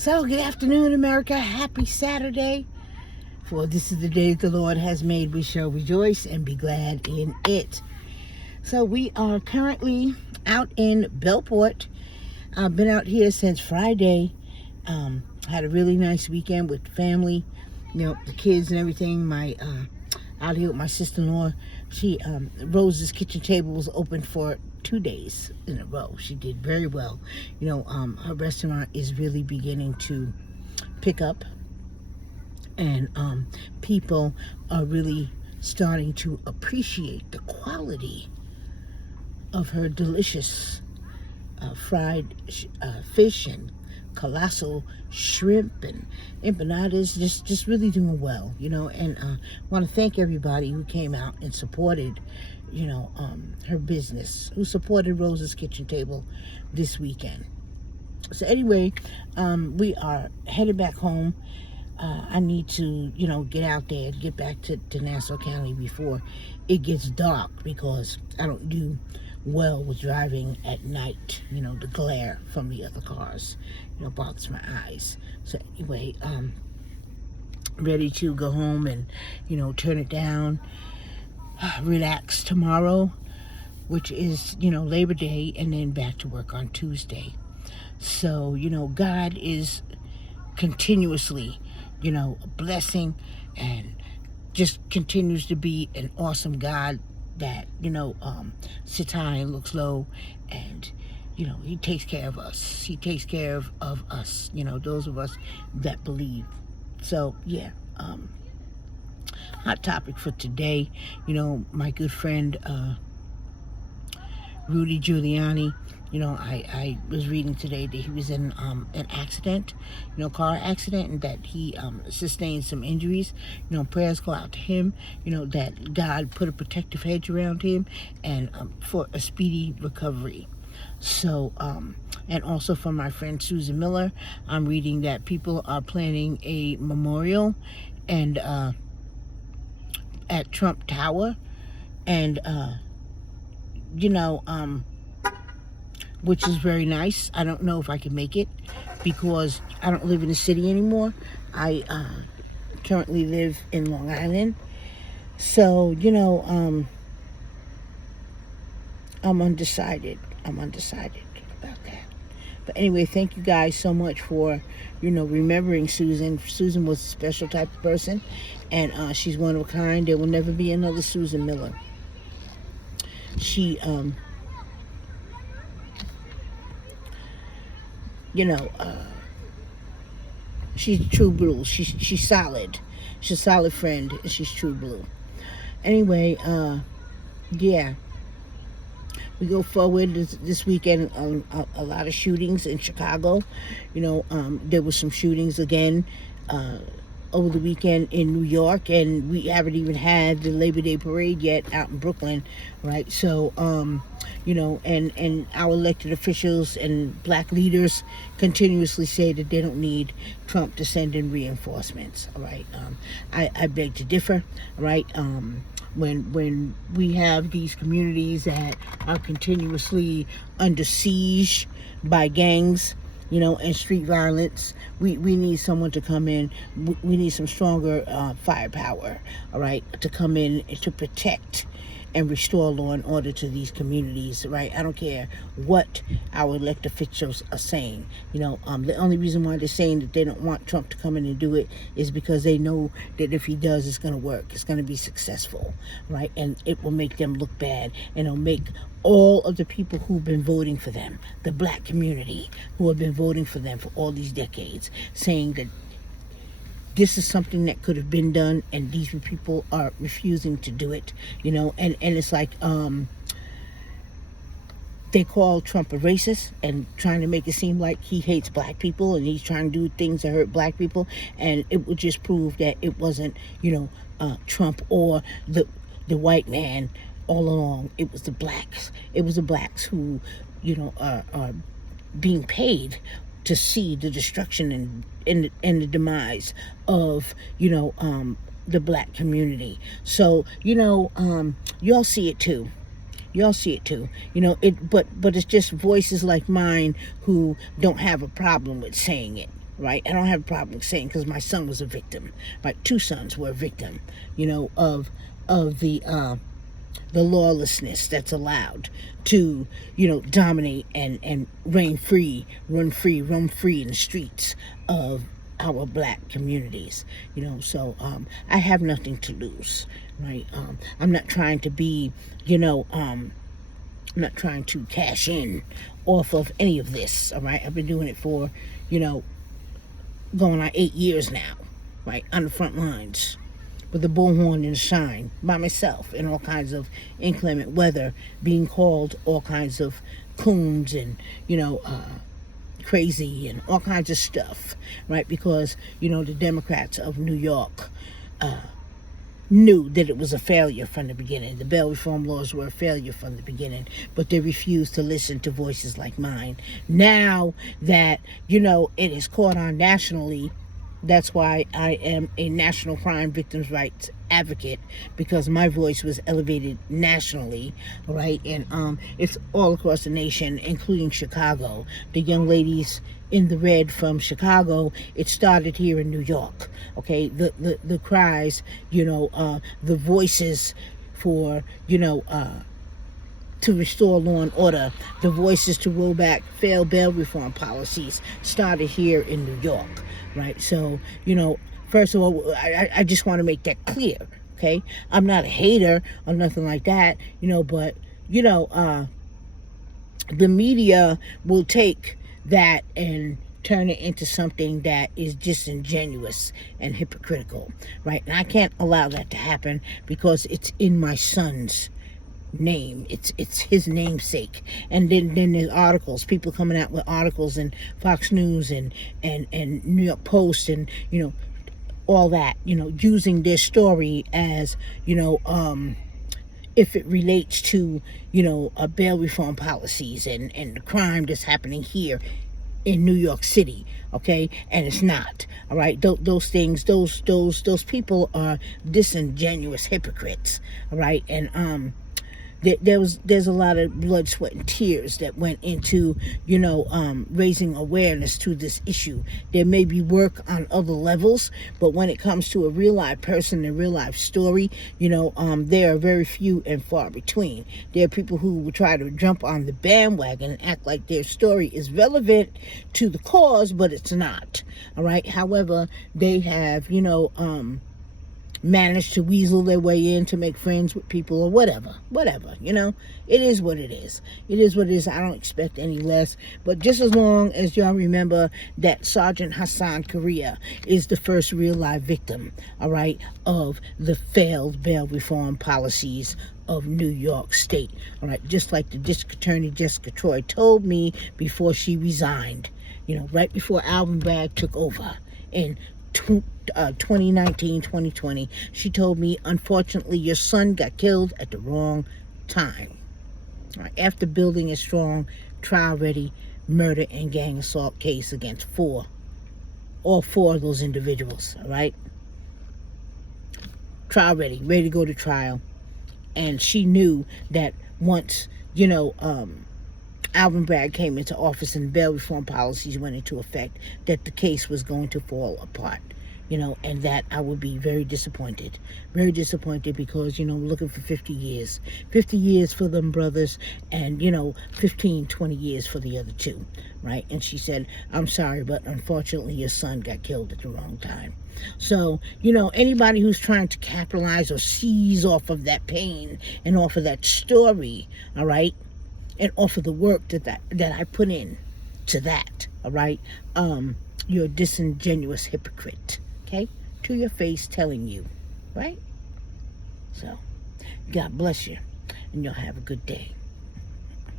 So, good afternoon, America. Happy Saturday. For this is the day the Lord has made. We shall rejoice and be glad in it. So, we are currently out in Bellport. I've been out here since Friday. Had a really nice weekend with family, the kids and everything. Out here with my sister-in-law. Rose's Kitchen Table was open for 2 days in a row. She did very well. Her restaurant is really beginning to pick up, and people are really starting to appreciate the quality of her delicious fried fish and colossal shrimp and empanadas. Just really doing well, and want to thank everybody who came out and supported her business, who supported Rose's Kitchen Table this weekend. So anyway, we are headed back home. I need to get out there and get back to Nassau County before it gets dark, because I don't do well with driving at night. The glare from the other cars bothers my eyes. So anyway, ready to go home and turn it down, relax tomorrow, which is Labor Day, and then back to work on Tuesday. So God is continuously a blessing, and just continues to be an awesome God that sits high and looks low, and he takes care of us. He takes care of us, those of us that believe. So yeah, hot topic for today, my good friend Rudy Giuliani. I was reading today that he was in an accident, car accident, and that he sustained some injuries. Prayers go out to him, that God put a protective hedge around him, and for a speedy recovery. So, and also from my friend Susan Miller, I'm reading that people are planning a memorial and at Trump Tower, and which is very nice. I don't know if I can make it, because I don't live in the city anymore. I currently live in Long Island. So, I'm undecided. About that. But anyway, thank you guys so much for, remembering Susan. Susan was a special type of person, and she's one of a kind. There will never be another Susan Miller. She, she's true blue. She's solid. She's a solid friend, and she's true blue. Anyway, yeah. We go forward this weekend. A lot of shootings in Chicago. There was some shootings again over the weekend in New York, and we haven't even had the Labor Day parade yet out in Brooklyn, right? So, and our elected officials and black leaders continuously say that they don't need Trump to send in reinforcements, all right? I beg to differ, all right? When we have these communities that are continuously under siege by gangs, and street violence, we need someone to come in. We need some stronger firepower, all right, to come in to protect and restore law and order to these communities, right? I don't care what our elected officials are saying. The only reason why they're saying that they don't want Trump to come in and do it is because they know that if he does, it's going to work. It's going to be successful, right? And it will make them look bad, and it'll make all of the people who've been voting for them, the black community who have been voting for them for all these decades, saying that this is something that could have been done, and these people are refusing to do it, and it's like they call Trump a racist and trying to make it seem like he hates black people and he's trying to do things to hurt black people, and it would just prove that it wasn't Trump or the white man all along. It was the blacks. It was the blacks who are being paid to see the destruction and the demise of the black community. So y'all see it too. But it's just voices like mine who don't have a problem with saying it, right? I don't have a problem saying, because my son was a victim, right? 2 sons were a victim, of the lawlessness that's allowed to, dominate and run free in the streets of our black communities, I have nothing to lose, right? I'm not trying to be, I'm not trying to cash in off of any of this, all right? I've been doing it for, going on 8 years now, right? On the front lines, with the bullhorn and the shine, by myself, in all kinds of inclement weather, being called all kinds of coons and, crazy and all kinds of stuff, right? Because, the Democrats of New York knew that it was a failure from the beginning. The bail reform laws were a failure from the beginning, but they refused to listen to voices like mine. Now that, it is caught on nationally, that's why I am a national crime victims' rights advocate, because my voice was elevated nationally, right? And it's all across the nation, including Chicago. The young ladies in the red from Chicago, it started here in New York, okay? The cries, the voices for, to restore law and order, the voices to roll back failed bail reform policies started here in New York, right? So, first of all, I just want to make that clear, okay? I'm not a hater or nothing like that, but, the media will take that and turn it into something that is disingenuous and hypocritical, right? And I can't allow that to happen, because it's in my son's name. It's his namesake. And then there's articles, people coming out with articles in Fox News and New York Post and all that, using their story as if it relates to bail reform policies and the crime that's happening here in New York City, okay? And it's not, all right? Those things, those people are disingenuous hypocrites, all right? And there's a lot of blood, sweat, and tears that went into, raising awareness to this issue. There may be work on other levels, but when it comes to a real life person and real life story, there are very few and far between. There are people who will try to jump on the bandwagon and act like their story is relevant to the cause, but it's not, all right? However, they have, manage to weasel their way in to make friends with people or whatever, it is what it is. It is what it is. I don't expect any less, but just as long as y'all remember that Sergeant Hassan Correa is the first real live victim, all right, of the failed bail reform policies of New York State, all right, just like the District Attorney Jessica Troy told me before she resigned, right before Alvin Bragg took over in 2019, 2020, she told me, unfortunately, your son got killed at the wrong time. All right, after building a strong, trial-ready murder and gang assault case against all four of those individuals, all right? Trial-ready, ready to go to trial. And she knew that once, Alvin Bragg came into office and bail reform policies went into effect, that the case was going to fall apart, and that I would be very disappointed because, we're looking for 50 years for them brothers and, 15, 20 years for the other two, right? And she said, I'm sorry, but unfortunately your son got killed at the wrong time. So, anybody who's trying to capitalize or seize off of that pain and off of that story, all right, and offer the work that I put in to that, all right? You're a disingenuous hypocrite, okay? To your face telling you, right? So, God bless you, and you'll have a good day.